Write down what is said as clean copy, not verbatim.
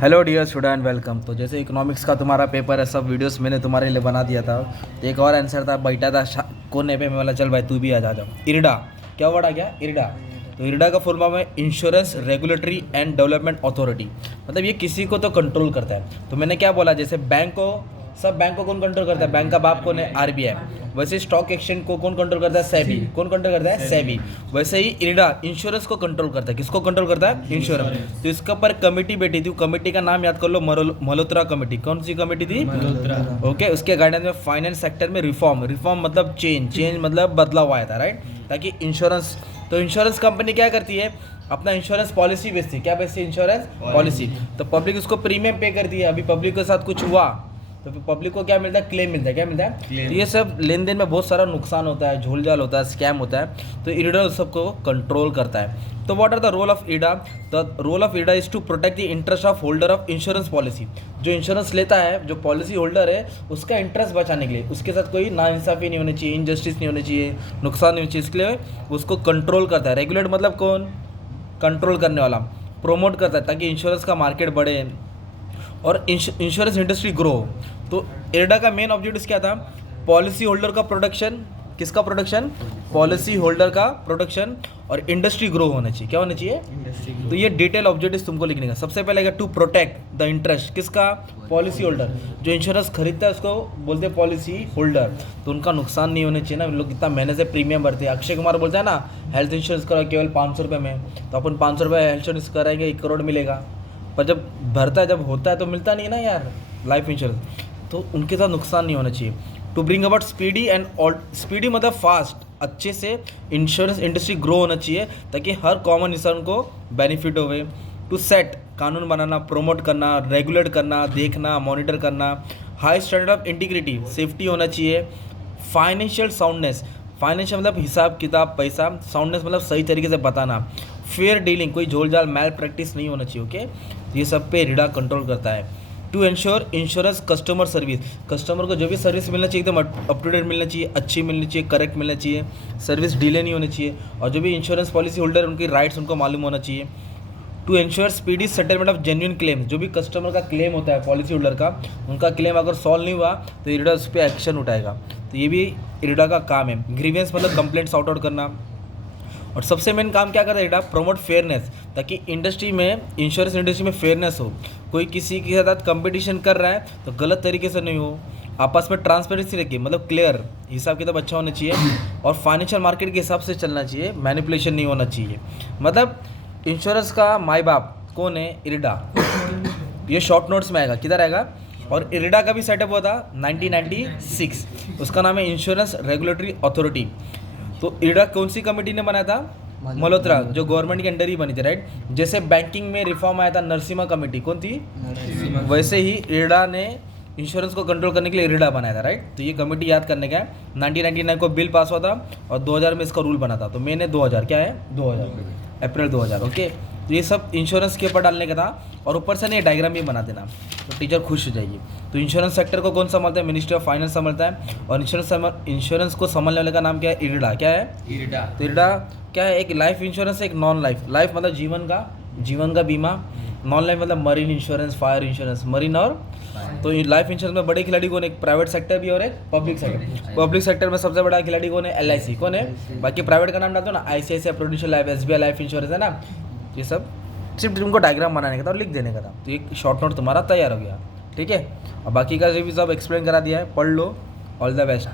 Hello dear student, welcome. तो जैसे economics का तुम्हारा पेपर है, सब वीडियोस मैंने तुम्हारे लिए बना दिया था। तो एक और आंसर था, बैठा था कोने पे, मैं बोला चल भाई तू भी आ जा। इरडा क्या वर्ड आ गया? इरडा। तो इरडा का फुल फॉर्म है insurance regulatory and development authority. मतलब ये किसी को तो कंट्रोल करता है। तो मैंने क्या बोला, जैसे बैंक को, सब बैंक को कौन कंट्रोल करता है? बैंक का बाप कौन है? आरबीआई। वैसे स्टॉक एक्सचेंज को कौन कंट्रोल करता है? सेबी। कौन कंट्रोल करता है? सेबी। वैसे ही इरडा इंश्योरेंस को कंट्रोल करता है। किसको कंट्रोल करता है? इंश्योरेंस। तो इसके ऊपर कमेटी बैठी थी, कमेटी का नाम याद कर लो, मल्होत्रा कमेटी। कौन सी कमेटी थी? मल्होत्रा। ओके, उसके गाइडेंस में फाइनेंस सेक्टर में रिफॉर्म मतलब चेंज मतलब बदलाव आया था, राइट। ताकि इंश्योरेंस, तो इंश्योरेंस कंपनी क्या करती है? अपना इंश्योरेंस पॉलिसी बेचती है। क्या बेचती है? Insurance policy. तो पब्लिक उसको प्रीमियम पे करती है। अभी पब्लिक के साथ कुछ हुआ तो फिर पब्लिक को क्या मिलता है? क्लेम मिलता है। क्या मिलता है? तो ये सब लेन देन में बहुत सारा नुकसान होता है, झोलझाल होता है, स्कैम होता है। तो इरडा उस सबको कंट्रोल करता है। तो what are the role of IRDA? The role of IRDA is to protect the interest of holder of insurance policy. जो इंश्योरेंस लेता है, जो पॉलिसी होल्डर है, उसका इंटरेस्ट बचाने के लिए, उसके साथ कोई नाइंसाफ़ी नहीं होनी चाहिए, इनजस्टिस नहीं होनी चाहिए, नुकसान नहीं होनी चाहिए, इसके लिए उसको कंट्रोल करता है। रेगुलेट मतलब कौन? कंट्रोल करने वाला। प्रोमोट करता है ताकि इंश्योरेंस का मार्केट बढ़े और इंश्योरेंस इंडस्ट्री ग्रो। तो इरडा का मेन ऑब्जेक्टिव क्या था? पॉलिसी होल्डर का प्रोडक्शन। किसका प्रोडक्शन? पॉलिसी होल्डर का प्रोडक्शन। और इंडस्ट्री ग्रो होना चाहिए। क्या होना चाहिए? तो ये डिटेल ऑब्जेक्टिव तुमको लिखने का। सबसे पहले टू प्रोटेक्ट द इंटरेस्ट। किसका? Policy holder. जो इंश्योरेंस खरीदता है उसको बोलते हैं पॉलिसी होल्डर। तो उनका नुकसान नहीं होना चाहिए ना। लोग कितना महीने से प्रीमियम भरते हैं। अक्षय कुमार बोलता है ना, हेल्थ इंश्योरेंस करो केवल 500 रुपये में। तो अपन 500 रुपये हेल्थ इंश्योरेंस कराएंगे, 1 करोड़ मिलेगा। पर जब भरता है, जब होता है तो मिलता नहीं है ना यार, लाइफ इंश्योरेंस। तो उनके साथ नुकसान नहीं होना चाहिए। To bring about speedy and all, speedy मतलब फास्ट, अच्छे से इंश्योरेंस इंडस्ट्री ग्रो होना चाहिए ताकि हर कॉमन इंसान को बेनिफिट होवे। टू सेट, कानून बनाना, प्रोमोट करना, रेगुलेट करना, देखना, मॉनिटर करना। High standard of integrity, safety होना चाहिए। फाइनेंशियल साउंडनेस, फाइनेंशियल मतलब हिसाब किताब, पैसा। साउंडनेस मतलब सही तरीके से बताना। फेयर डीलिंग, कोई झोलझाल मैल प्रैक्टिस नहीं होना चाहिए। ओके, ये सब पे इरडा कंट्रोल करता है। To ensure insurance customer service, customer को जो भी सर्विस मिलना चाहिए एकदम अप टू डेट मिलना चाहिए, अच्छी मिलनी चाहिए, करेक्ट मिलना चाहिए, सर्विस डिले नहीं होनी चाहिए। और जो भी इंश्योरेंस पॉलिसी होल्डर उनकी राइट्स उनको मालूम होना चाहिए। To ensure speedy settlement of genuine claim, जो भी कस्टमर का क्लेम होता है पॉलिसी होल्डर का, उनका क्लेम अगर सॉल्व नहीं हुआ तो इरडा उस पर एक्शन उठाएगा। तो ये भी इरडा का काम है। ग्रीवियंस मतलब कंप्लेंट सॉर्ट आउट करना। और सबसे मेन काम क्या करता है इरडा? प्रमोट फेयरनेस, ताकि इंडस्ट्री में, इंश्योरेंस इंडस्ट्री में फेयरनेस हो। कोई किसी के साथ कंपटीशन कर रहा है तो गलत तरीके से नहीं हो। आपस में ट्रांसपेरेंसी रखिए, मतलब क्लियर, हिसाब किताब अच्छा होना चाहिए। और फाइनेंशियल मार्केट के हिसाब से चलना चाहिए, मैनिपुलेशन नहीं होना चाहिए। मतलब इंश्योरेंस का माई बाप कौन है? इरडा। ये शॉर्ट नोट्स में आएगा, किधर आएगा? और इरडा का भी सेटअप हुआ था 1996। उसका नाम है इंश्योरेंस रेगुलेटरी अथॉरिटी। तो इरडा कौन सी कमेटी ने बनाया था? मल्होत्रा, जो गवर्नमेंट के अंडर ही बनी थी, राइट। जैसे बैंकिंग में रिफॉर्म आया था, नरसिम्हा कमेटी। कौन थी? वैसे ही इरडा ने इंश्योरेंस को कंट्रोल करने के लिए इरडा बनाया था, राइट। तो ये कमेटी याद करने का है। 1999 को बिल पास हुआ था और 2000 में इसका रूल बना था। तो मैंने 2000, क्या है? 2000, अप्रैल 2000। ओके, तो ये सब इंश्योरेंस के ऊपर डालने का था। और ऊपर से नहीं, डायग्राम भी बना देना, तो टीचर खुश हो जाएगी। तो इंश्योरेंस सेक्टर को कौन संभालता है? मिनिस्ट्री ऑफ फाइनेंस संभालता है। और इंश्योरेंस को संभालने वाले का नाम क्या है? इरडा। क्या है? इरडा। तो इरडा क्या है? एक लाइफ इंश्योरेंस है, एक नॉन लाइफ। लाइफ मतलब जीवन का बीमा। नॉन लाइफ मतलब marine insurance, fire insurance, marine और। तो लाइफ इंश्योरेंस में बड़े खिलाड़ी कौन है? एक प्राइवेट सेक्टर भी और एक पब्लिक सेक्टर। पब्लिक सेक्टर में सबसे बड़ा खिलाड़ी कौन है? LIC। कौन है? बाकी प्राइवेट का नाम डालते हो ना, ICICI prudential life, SBI life insurance, है ना। ये सब सिर्फ तुमको डायग्राम बनाने का था और लिख देने का था। तो एक शॉर्ट नोट तुम्हारा तैयार हो गया, ठीक है। और बाकी का भी सब एक्सप्लेन करा दिया है, पढ़ लो। All the best.